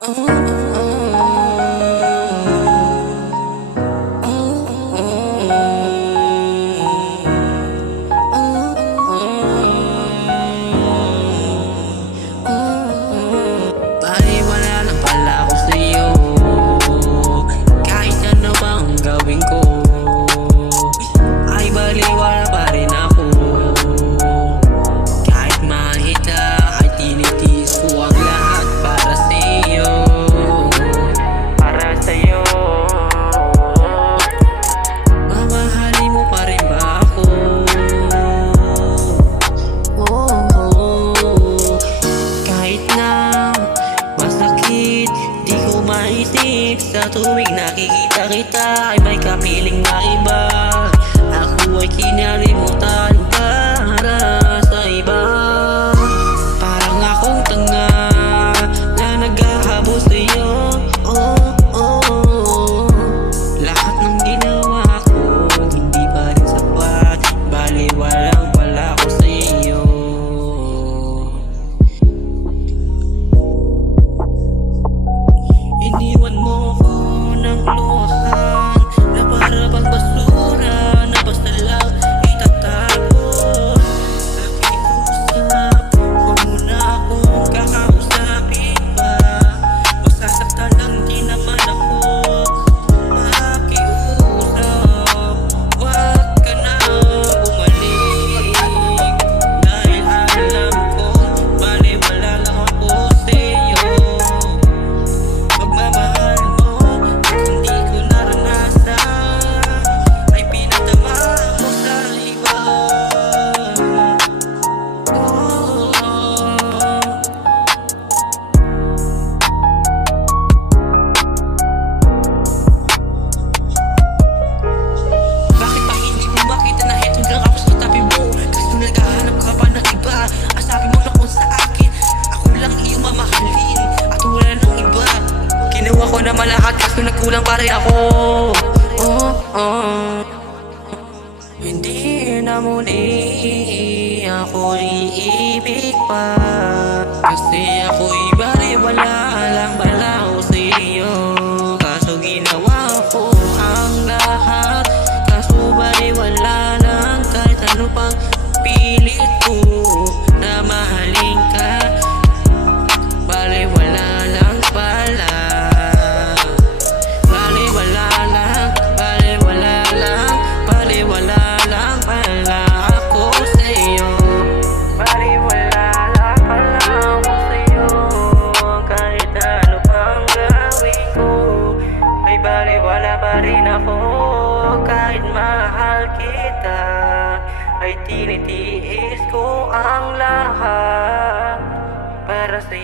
Baliwala lang pala ako sa'yo, kahit ano bang gawin ko ay baliwala pa rin ako. Kahit mahita ay tinitiis ko ang lahat para sa'yo, para sa'yo. Mamahalin mo pa rin ba ako? Kahit na masakit, di ko maisip sa tuwing nakikita kita ay may kapiling na iba. Ako ay kinalimutan para sa iba. Parang akong tanga na naghahabol sa'yo. Lahat ng ginawa ko hindi pa rin sapat, baliwalang wala ko sa'yo. Iniwan mo ko ng luhan na para bang basura na basta lang itatapon. Nakiusap, huwag mo na akong kakausapin pa. Masasaktan lang din naman ako. Makiusap, huwag ka na bumalik, dahil alam ko baliwala lang ako sa'yo. Pagmamahal mo at hindi ko naranasan ay pinadama mo sa iba. Bakit pa hindi mo makita na eto lang ako sa tabi mo? Kasi naghahanap ka pa ng iba. Sabi mo na kung sa akin ako lang iyong mamahalin at wala nang iba. Ginawa ko naman lahat kaso nagkulang pa rin ako. Hindi na muli ako iibig pa, kasi ako'y baliwala lang pala ako sa'yo. Kaso ginawa ko ang lahat, kaso baliwala lang kahit ano pang pilit ko na mahalin ka. Baliwala lang pala, baliwala lang, baliwala lang, baliwala lang pala ako sa'yo. Baliwala lang pala ako sa'yo, kahit ano pang gawin ko ay baliwala pa rin ako. Kahit mahal kita ay tinitiis ko ang lahat para sa'yo.